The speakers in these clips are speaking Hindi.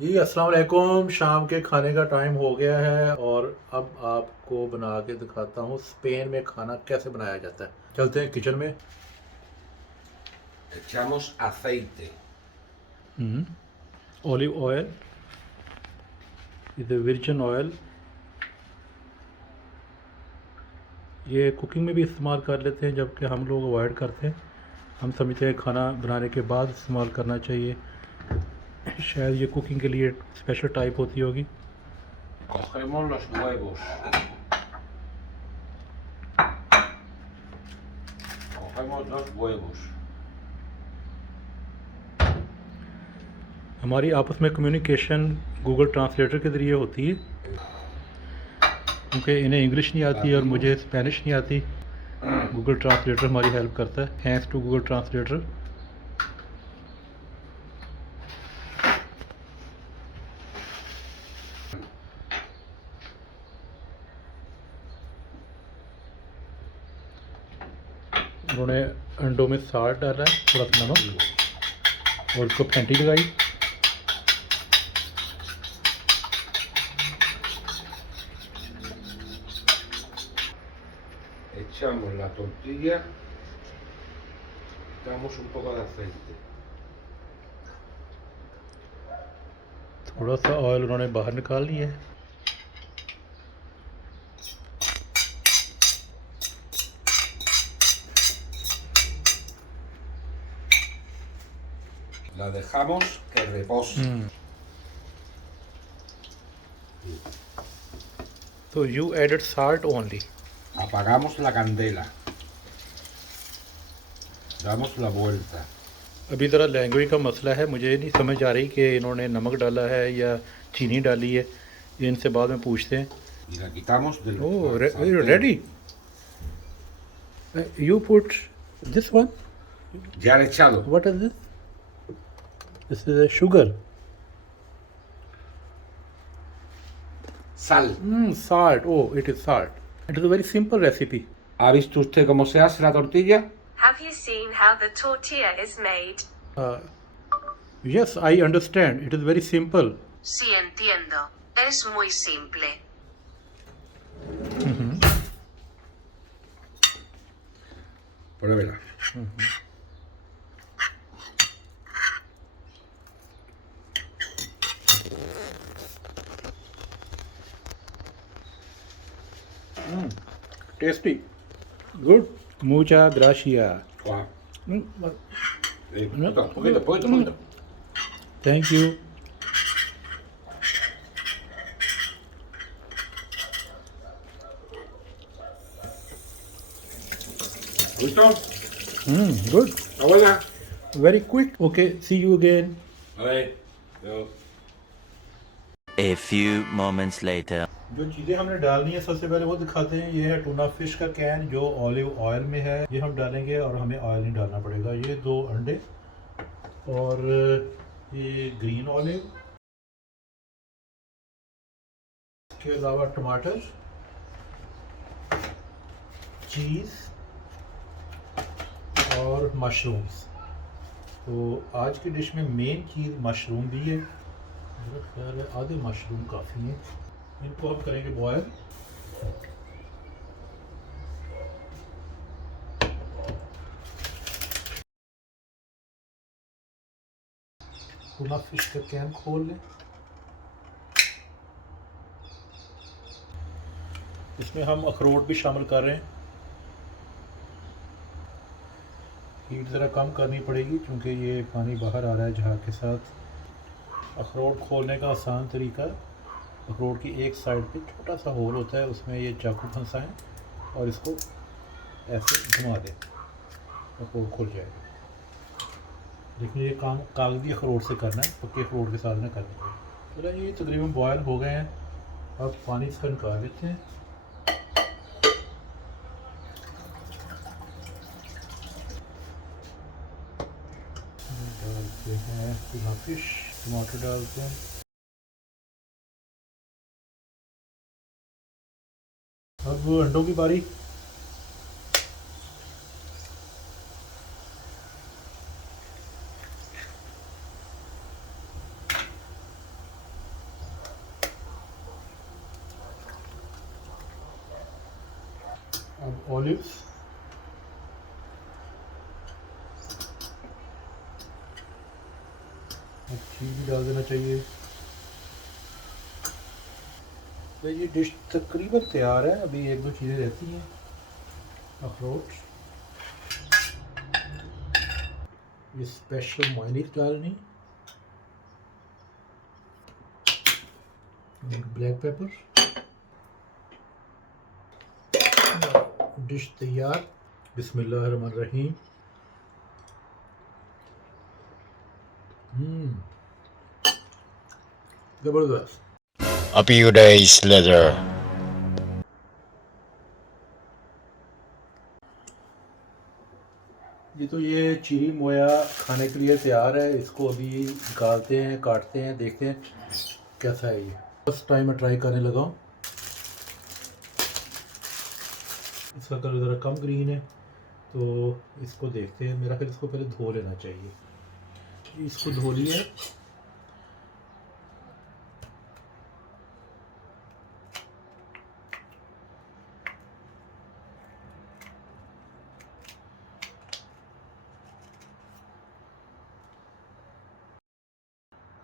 जी अस्सलाम वालेकुम। शाम के खाने का टाइम हो गया है और अब आपको बना के दिखाता हूँ स्पेन में खाना कैसे बनाया जाता है। चलते हैं किचन में। Echamos aceite. ऑलिव ऑयल, इधर वर्जिन ऑयल। ये कुकिंग में भी इस्तेमाल कर लेते हैं जबकि हम लोग अवॉइड करते हैं। हम समझते हैं खाना बनाने के बाद इस्तेमाल करना चाहिए। शायद ये कुकिंग के लिए स्पेशल टाइप होती होगी। Cogemos los huevos. Cogemos dos huevos. हमारी आपस में कम्युनिकेशन गूगल ट्रांसलेटर के ज़रिए होती है, क्योंकि इन्हें इंग्लिश नहीं आती और Batimos. मुझे स्पेनिश नहीं आती। गूगल ट्रांसलेटर हमारी हेल्प करता है। Thanks to Google translator. उन्होंने अंडों में साल्ट डाला है, थोड़ा सा नमक, और उसको फेंटी लगाई। Echamos la tortilla. Damos un poco de aceite. थोड़ा सा ऑयल उन्होंने बाहर निकाल लिया है। La dejamos que repose. तो you added salt only. Apagamos la candela. Damos la vuelta. अभी ज़रा लैंग्वेज का मसला है, मुझे नहीं समझ आ रही कि इन्होंने नमक डाला है या चीनी डाली है। ये इनसे बाद में पूछते हैं। Y la quitamos del oh sartén. Ready. You put this one. Ya le he echado. What is this? This is sugar. Sal. Salt. Oh, it is salt. It is a very simple recipe. ¿Ha visto usted cómo se hace la tortilla? Have you seen how the tortilla is made? Uh, yes, I understand. It is very simple. Sí, entiendo. Es muy simple. Pruébela. Tasty. Good. Muchas gracias. Guau. Mm, Poquito. Thank you. ¿Listo? Good. Abuela. Very quick. Okay, see you again. A ver. Yo. A few moments later. जो चीज़ें हमने डालनी है सबसे पहले वो दिखाते हैं। ये है टूना फिश का कैन जो ऑलिव ऑयल में है, ये हम डालेंगे और हमें ऑयल नहीं डालना पड़ेगा। ये 2 अंडे और ये ग्रीन ऑलिव, इसके अलावा टमाटर, चीज़ और मशरूम्स। तो आज की डिश में मेन चीज़ मशरूम भी है। मेरा ख्याल है आधे मशरूम काफ़ी हैं। इनको हम करेंगे बॉयल। टूना फिश का कैन खोल लें। इसमें हम अखरोट भी शामिल कर रहे हैं। हीट ज़रा कम करनी पड़ेगी क्योंकि ये पानी बाहर आ रहा है झाग के साथ। अखरोट खोलने का आसान तरीका, अखरोट की एक साइड पे छोटा सा होल होता है, उसमें ये चाकू फंसाएं और इसको ऐसे घुमा दें, अखरोट खुल जाएगा। लेकिन ये काम कागजी अखरोट से करना है, पक्के अखरोट के साथ ना करना है। चलो ये तकरीबन बॉयल हो गए हैं। अब पानी इसका निकाल लेते हैं। डालते हैं टूना फिश, टमाटर डालते हैं। अब अंडों की बारी। ऑलिव्स, चीज़ भी डाल देना चाहिए। तो ये डिश तकरीबन तैयार है। अभी एक दो चीज़ें रहती हैं। अखरोट, ये स्पेशल मेयोनीज डालनी, ब्लैक पेपर। डिश तैयार। बिस्मिल्लाहिर्रहमानिर्रहीम। ज़बरदस्त। A few days later. जी तो ये चीरी मोया खाने के लिए तैयार है। इसको अभी निकालते हैं, काटते हैं, देखते हैं कैसा है। ये फर्स्ट टाइम मैं ट्राई करने लगा हूँ। इसका कलर ज़रा कम ग्रीन है, तो इसको देखते हैं। मेरा फिर इसको पहले धो लेना चाहिए। इसको धो लिया।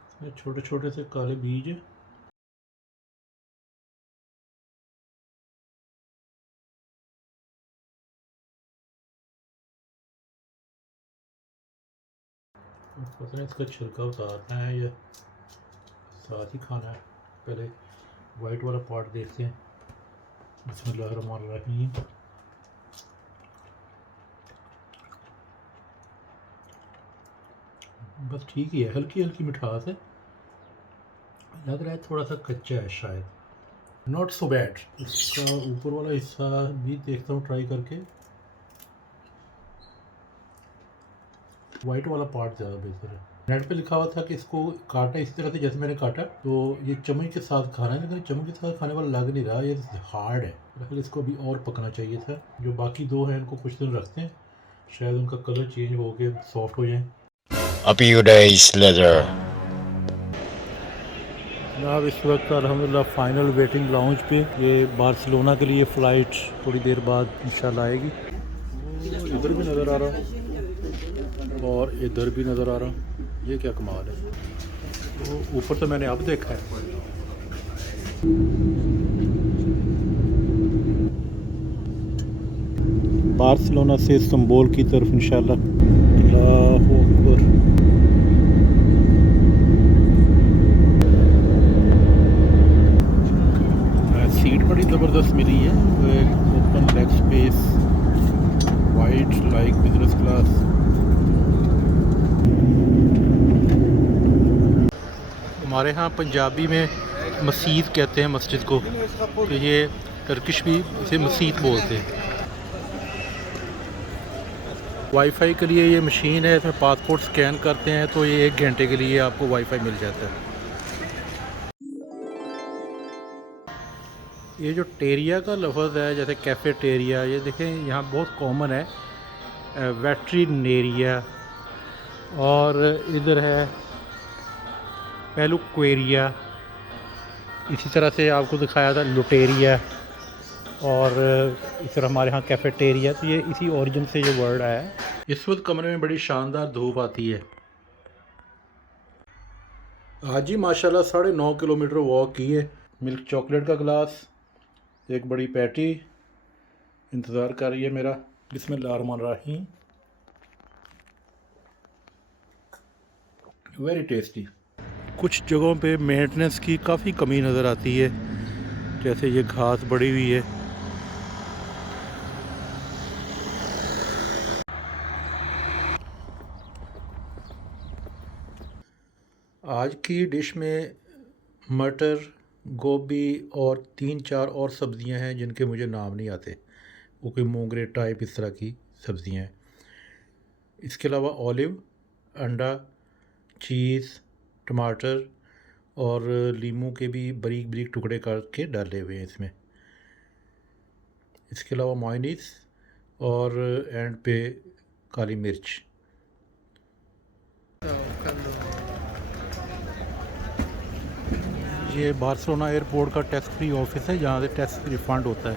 इसमें छोटे छोटे से काले बीज है। पता नहीं इसका छिलका उतारना है या साथ ही खाना है। पहले वाइट वाला पार्ट देखते हैं। बिस्मिल्लाहिर्रहमानिर्रहीम। बस ठीक ही है, हल्की हल्की मिठास है। लग रहा है थोड़ा सा कच्चा है शायद। Not so bad. इसका ऊपर वाला हिस्सा भी देखता हूँ ट्राई करके। वाइट वाला पार्ट ज़्यादा बेहतर है। नेट पे लिखा हुआ था कि इसको काटा इस तरह से जैसे मैंने काटा, तो ये चम्मच के साथ खाना है, लेकिन चम्मच के साथ खाने वाला लग नहीं रहा। ये हार्ड है। दरअसल इसको अभी और पकना चाहिए था। जो बाकी दो हैं इनको कुछ दिन रखते हैं, शायद उनका कलर चेंज हो के सॉफ्ट हो जाए। A few days later. जनाब इस वक्त अल्हम्दुलिल्लाह फ़ाइनल वेटिंग लाउंज पे। ये बार्सिलोना के लिए फ़्लाइट थोड़ी देर बाद इंशाल्लाह आएगी। इधर भी नज़र आ रहा और इधर भी नज़र आ रहा। ये क्या कमाल है। तो ऊपर तो मैंने अब देखा है। बार्सिलोना से इस्तांबुल की तरफ इंशाल्लाह। अल्लाहु अकबर। सीट बड़ी ज़बरदस्त मिली है। Open leg space, wide like business class. हमारे यहाँ पंजाबी में मस्जिद कहते हैं मस्जिद को, तो ये टर्किश भी इसे मस्जिद बोलते हैं। वाईफाई के लिए ये मशीन है। इसमें पासपोर्ट स्कैन करते हैं तो ये 1 घंटे के लिए आपको वाईफाई मिल जाता है। ये जो टेरिया का लफ्ज़ है, जैसे कैफ़ेटेरिया, ये देखें यहाँ बहुत कॉमन है। वेटरिनेरिया, और इधर है पेलुक्वेरिया। इसी तरह से आपको दिखाया था लुटेरिया, और इस तरह हमारे यहाँ कैफ़ेटेरिया। तो ये इसी ओरिजिन से ये वर्ड आया है। इस वक्त कमरे में बड़ी शानदार धूप आती है। आज ही माशाल्लाह 9.5 किलोमीटर वॉक की है। मिल्क चॉकलेट का गिलास, एक बड़ी पैटी इंतज़ार कर रही है मेरा। बिस्मिल्लाहिर्रहमानिर्रहीम। Very tasty. कुछ जगहों पे मेंटेनेंस की काफ़ी कमी नज़र आती है, जैसे ये घास बढ़ी हुई है। आज की डिश में मटर, गोभी और 3-4 और सब्ज़ियां हैं जिनके मुझे नाम नहीं आते। वो कोई मोंगरे टाइप इस तरह की सब्ज़ियां हैं। इसके अलावा ऑलिव, अंडा, चीज़, टमाटर और लीमू के भी बारीक बारीक टुकड़े करके डाले हुए हैं इसमें। इसके अलावा मेयोनीज़ और एंड पे काली मिर्च। ये बार्सिलोना एयरपोर्ट का टैक्स फ्री ऑफिस है, जहाँ से टैक्स रिफ़ंड होता है।